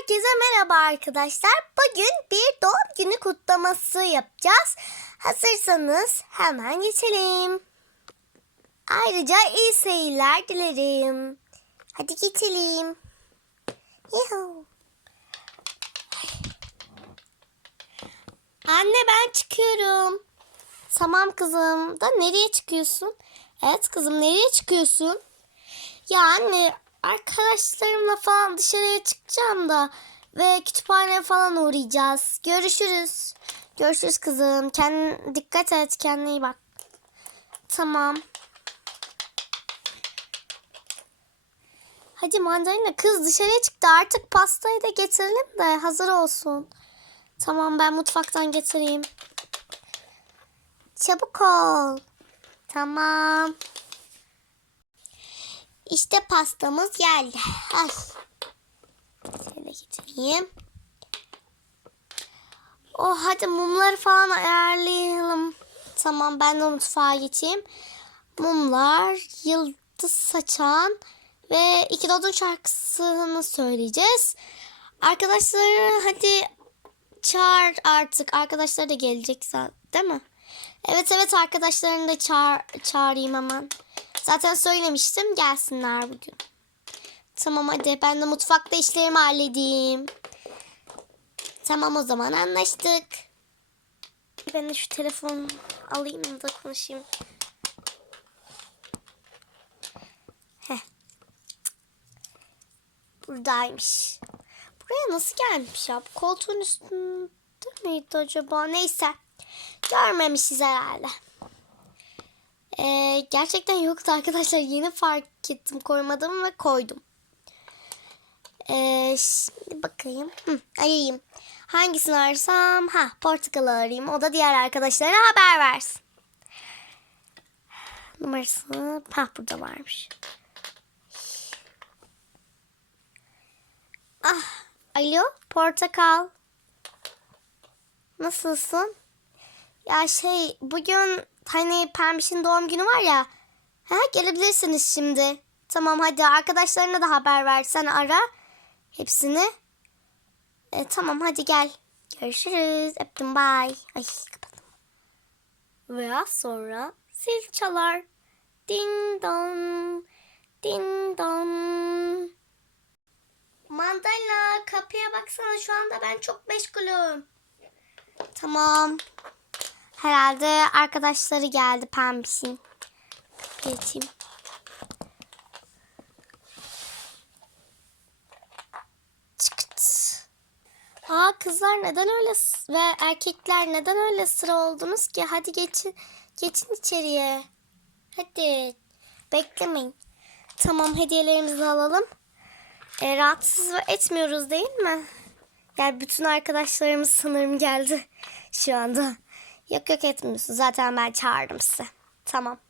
Herkese merhaba arkadaşlar. Bugün bir doğum günü kutlaması yapacağız. Hazırsanız hemen geçelim. Ayrıca iyi seyirler dilerim. Hadi geçelim. Yuhu. Anne ben çıkıyorum. Tamam kızım. Da nereye çıkıyorsun? Evet kızım nereye çıkıyorsun? Ya anne arkadaşlarımla falan dışarıya çıkacağım da ve kütüphaneye falan uğrayacağız. Görüşürüz. Görüşürüz kızım. Kendine dikkat et. Kendine iyi bak. Tamam. Hadi mandalina kız dışarıya çıktı. Artık pastayı da getirelim de hazır olsun. Tamam ben mutfaktan getireyim. Çabuk ol. Tamam. İşte pastamız geldi. Ay. Şöyle getireyim. Oh hadi mumları falan ayarlayalım. Tamam ben de mutfağa geçeyim. Mumlar, yıldız saçan ve iki dodun şarkısını söyleyeceğiz. Arkadaşları hadi çağır artık. Arkadaşlar da gelecek zaten değil mi? Evet evet arkadaşlarını da çağır, çağırayım hemen. Zaten söylemiştim gelsinler bugün. Tamam hadi ben de mutfakta işlerimi halledeyim. Tamam o zaman anlaştık. Ben de şu telefonu alayım da konuşayım. Heh. Buradaymış. Buraya nasıl gelmiş ya? Bu koltuğun üstünde miydi acaba? Neyse. Görmemişiz herhalde. Ee, gerçekten yoktu arkadaşlar. Yeni fark ettim koymadım ve koydum. Ee, şimdi bakayım. Hı, arayayım. Hangisini ararsam? Ha portakalı arayayım. O da diğer arkadaşlarına haber versin. Numarası ha burada varmış. Ah, alo portakal. Nasılsın? Ya şey bugün hani Pembiş'in doğum günü var ya. Ha, gelebilirsiniz şimdi. Tamam hadi arkadaşlarına da haber ver. Sen ara hepsini. E, tamam hadi gel. Görüşürüz. Öptüm bye. Ay kapattım. Veya sonra zil çalar. Ding dong. Ding dong. Mandalina kapıya baksana şu anda ben çok meşgulüm. Tamam. Herhalde arkadaşları geldi pembişin. Geçeyim. Aa kızlar neden öyle ve erkekler neden öyle sıra oldunuz ki? Hadi geçin geçin içeriye. Hadi beklemeyin. Tamam hediyelerimizi alalım. E, rahatsız etmiyoruz değil mi? Yani bütün arkadaşlarımız sanırım geldi şu anda. Yok yok etmiyorsun. Zaten ben çağırdım size. Tamam.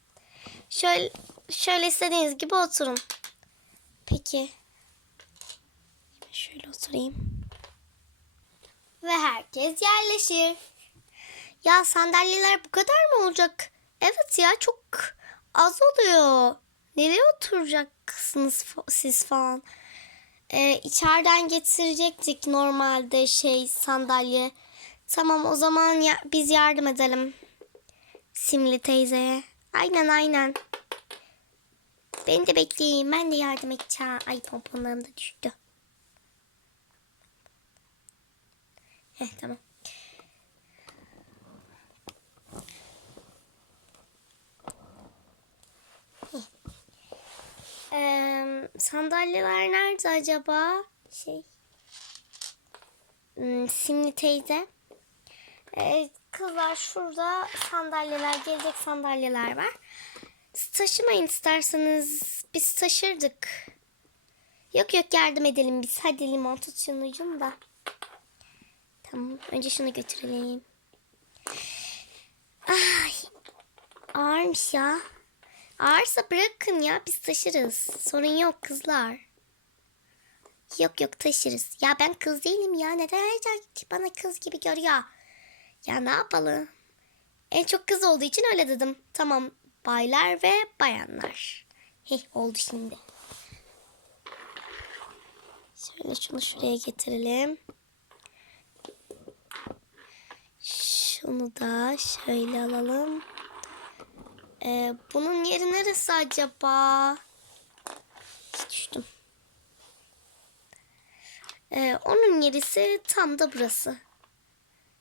Şöyle, şöyle istediğiniz gibi oturun. Peki. Şöyle oturayım. Ve herkes yerleşir. Ya sandalyeler bu kadar mı olacak? Evet ya çok az oluyor. Nereye oturacaksınız siz falan? Ee, içeriden getirecektik normalde şey sandalye. Tamam o zaman ya, biz yardım edelim. Simli teyzeye. Aynen aynen. Beni de bekleyin. Ben de yardım edeceğim. Ay pomponlarım da düştü. Heh tamam. Ee, sandalyeler nerede acaba? Şey. Hmm, Simli teyze. Ee, kızlar şurada sandalyeler, gelecek sandalyeler var. Taşımayın isterseniz. Biz taşırdık. Yok yok yardım edelim biz. Hadi limon tut şunun da. Tamam. Önce şunu götürelim. Ay. Ağırmış ya. Ağırsa bırakın ya. Biz taşırız. Sorun yok kızlar. Yok yok taşırız. Ya ben kız değilim ya. Neden herkes bana kız gibi görüyor? Ya ne yapalım? En çok kız olduğu için öyle dedim. Tamam baylar ve bayanlar. Heh oldu şimdi. Şöyle şunu şuraya getirelim. Şunu da şöyle alalım. Ee, bunun yeri neresi acaba? Düştüm. Ee, onun yerisi tam da burası.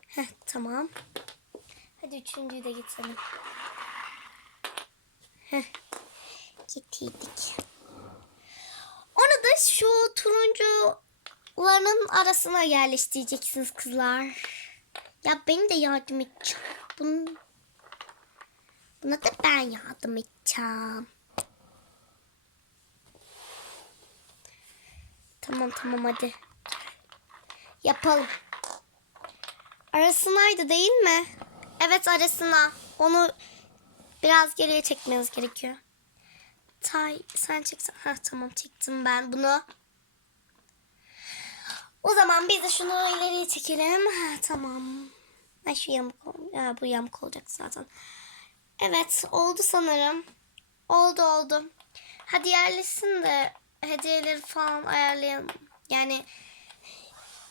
Heh, tamam. Hadi üçüncüyü de getirelim. Heh, getirdik. Onu da şu turuncuların arasına yerleştireceksiniz kızlar. Ya beni de yardım et. Bun... Buna da ben yardım edeceğim. Tamam tamam hadi. Yapalım. Arasınaydı değil mi? Evet arasına. Onu biraz geriye çekmeniz gerekiyor. Tay sen çeksen. Ha tamam çektim ben bunu. O zaman biz de şunu ileriye çekelim. Ha, tamam. Ay şu yamuk ya, bu yamuk olacak zaten. Evet oldu sanırım. Oldu oldu. Hadi yerleşsin de hediyeleri falan ayarlayalım. Yani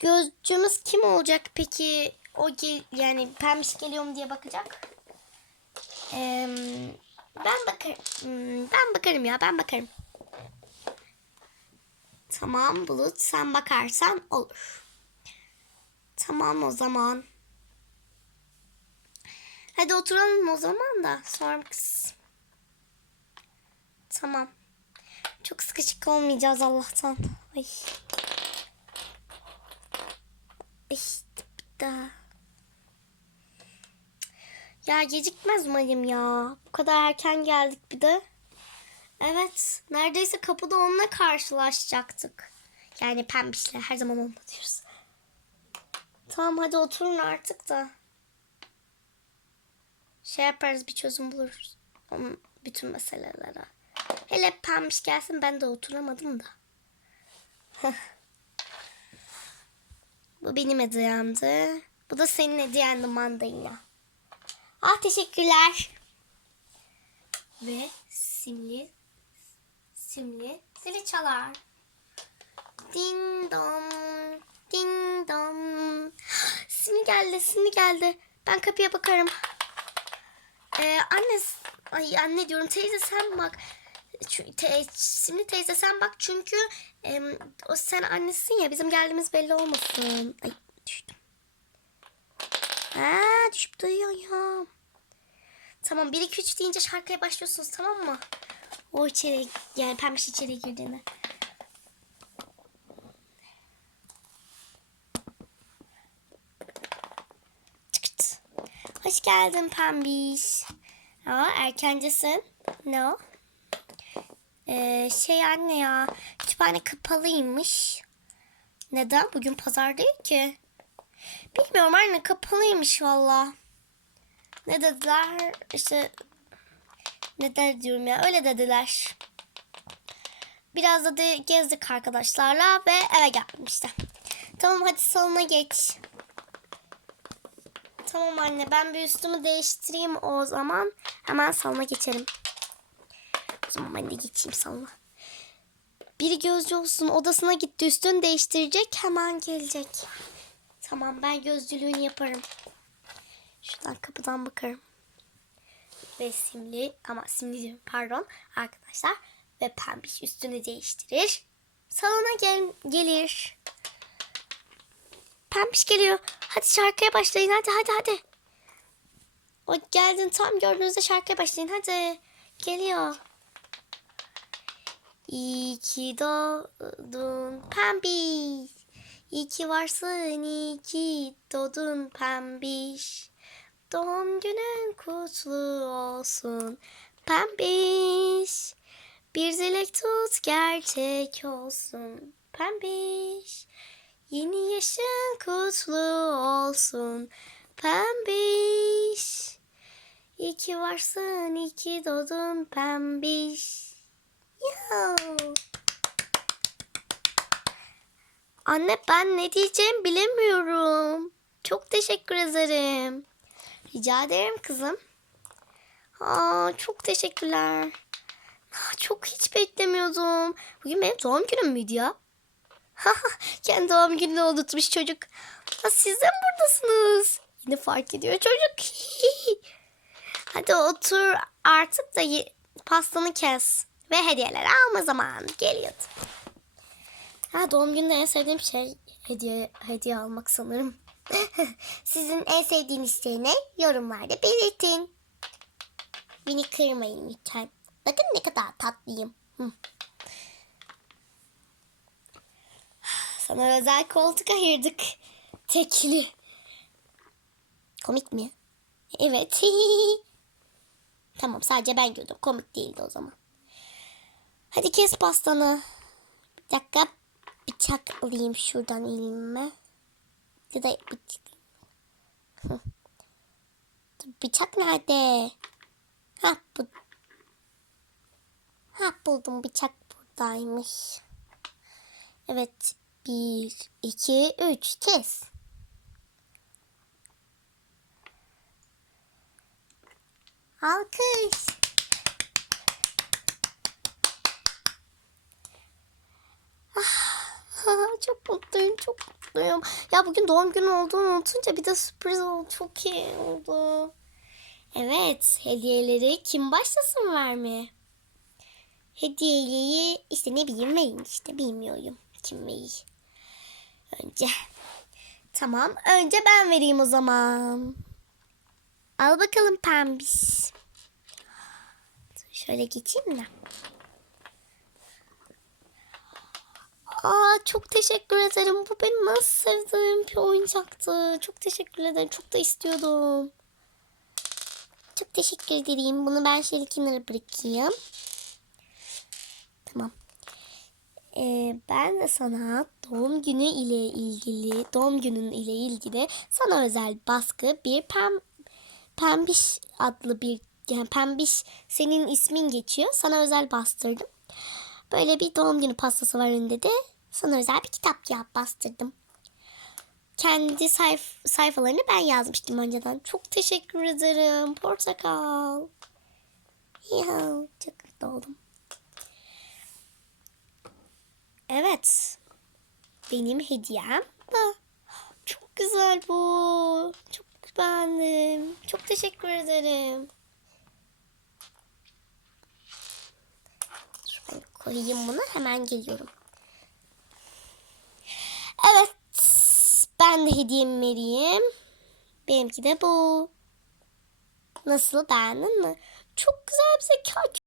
gözcümüz kim olacak peki? O gel yani pembiş geliyor mu diye bakacak. Ee, ben bakarım. Hmm, Ben bakarım ya ben bakarım. Tamam Bulut sen bakarsan olur. Tamam o zaman. Hadi oturalım o zaman da sonra kız. Tamam. Çok sıkışık olmayacağız Allah'tan. Ay. Ay daha. Ya gecikmez umarım ya. Bu kadar erken geldik bir de. Evet. Neredeyse kapıda onunla karşılaşacaktık. Yani pembişle her zaman onunla diyoruz. Tamam hadi oturun artık da. Şey yaparız bir çözüm buluruz. Onun bütün meselelere. Hele pembiş gelsin ben de oturamadım da. Bu benim hediyemdi. Bu da senin hediyendi mandalina. Ah teşekkürler. Ve simli simli zili çalar. Ding dong, ding dong. Simli geldi, simli geldi. Ben kapıya bakarım. Ee, anne, ay anne diyorum teyze sen bak. Te, simli teyze sen bak çünkü em, o sen annesin ya bizim geldiğimiz belli olmasın. Ay düştüm. Aa, düşüp duyuyor. Tamam 1 2 3 deyince şarkıya başlıyorsunuz tamam mı? O içeri yani pembiş içeri girdiğinde. Çıkırt. Hoş geldin pembiş. Aa erkencesin. Ne o? Ee, şey anne ya kütüphane kapalıymış. Neden? Bugün pazar değil ki. Bilmiyorum anne kapalıymış valla. Ne dediler? İşte ne der diyorum ya öyle dediler. Biraz da de gezdik arkadaşlarla ve eve geldim işte. Tamam hadi salona geç. Tamam anne ben bir üstümü değiştireyim o zaman. Hemen salona geçerim. O zaman ben de geçeyim salona. Biri gözcü olsun odasına gitti üstünü değiştirecek hemen gelecek. Tamam ben gözcülüğünü yaparım. Şuradan kapıdan bakarım. Ve simli ama simli diyorum pardon arkadaşlar. Ve pembiş üstünü değiştirir. Salona gel gelir. Pembiş geliyor. Hadi şarkıya başlayın hadi hadi hadi. O geldin tam gördüğünüzde şarkıya başlayın hadi. Geliyor. İyi ki doğdun pembiş. İyi ki varsın, iyi ki doğdun pembiş. Doğum günün kutlu olsun pembiş. Bir dilek tut gerçek olsun pembiş. Yeni yaşın kutlu olsun pembiş. İyi ki varsın, iyi ki doğdun pembiş. Anne ben ne diyeceğim bilemiyorum. Çok teşekkür ederim. Rica ederim kızım. Aa, çok teşekkürler. Aa, çok hiç beklemiyordum. Bugün benim doğum günüm müydü ya? Kendi doğum gününü unutmuş çocuk. Ha, siz de mi buradasınız? Yine fark ediyor çocuk. Hadi otur artık da pastanı kes. Ve hediyeleri alma zamanı geliyordu. Ha, doğum gününde en sevdiğim şey hediye hediye almak sanırım. Sizin en sevdiğiniz şey ne? Yorumlarda belirtin. Beni kırmayın lütfen. Bakın ne kadar tatlıyım. Sana özel koltuk ayırdık. Tekli. Komik mi? Evet. tamam sadece ben gördüm. Komik değildi o zaman. Hadi kes pastanı. Bir dakika. Bıçak alayım şuradan elime. Ya da bıçak. Bıçak nerede? Ha bu. Ha buldum bıçak buradaymış. Evet. Bir, iki, üç. Kes. Alkış. Ah, çok mutluyum, çok mutluyum. Ya bugün doğum günü olduğunu unutunca bir de sürpriz oldu. Çok iyi oldu. Evet, hediyeleri kim başlasın vermeye? Hediyeyi işte ne bileyim verin işte bilmiyorum kim verir. Önce. Tamam önce ben vereyim o zaman. Al bakalım pembiş. Şöyle geçeyim de. Aa çok teşekkür ederim. Bu benim nasıl sevdiğim bir oyuncaktı. Çok teşekkür ederim. Çok da istiyordum. Çok teşekkür ederim. Bunu ben şöyle kenara bırakayım. Tamam. Ee, ben de sana doğum günü ile ilgili, doğum günün ile ilgili sana özel baskı bir pem, pembiş adlı bir yani pembiş senin ismin geçiyor. Sana özel bastırdım. Böyle bir doğum günü pastası var önünde de sana özel bir kitap ya bastırdım. Kendi sayf sayfalarını ben yazmıştım önceden. Çok teşekkür ederim. Portakal. Ya, çok mutlu oldum. Evet. Benim hediyem bu. Çok güzel bu. Çok beğendim. Çok teşekkür ederim. Dur ben koyayım bunu. Hemen geliyorum. Evet. Ben de hediyemi vereyim. Benimki de bu. Nasıl beğendin mi? Çok güzel bir zeka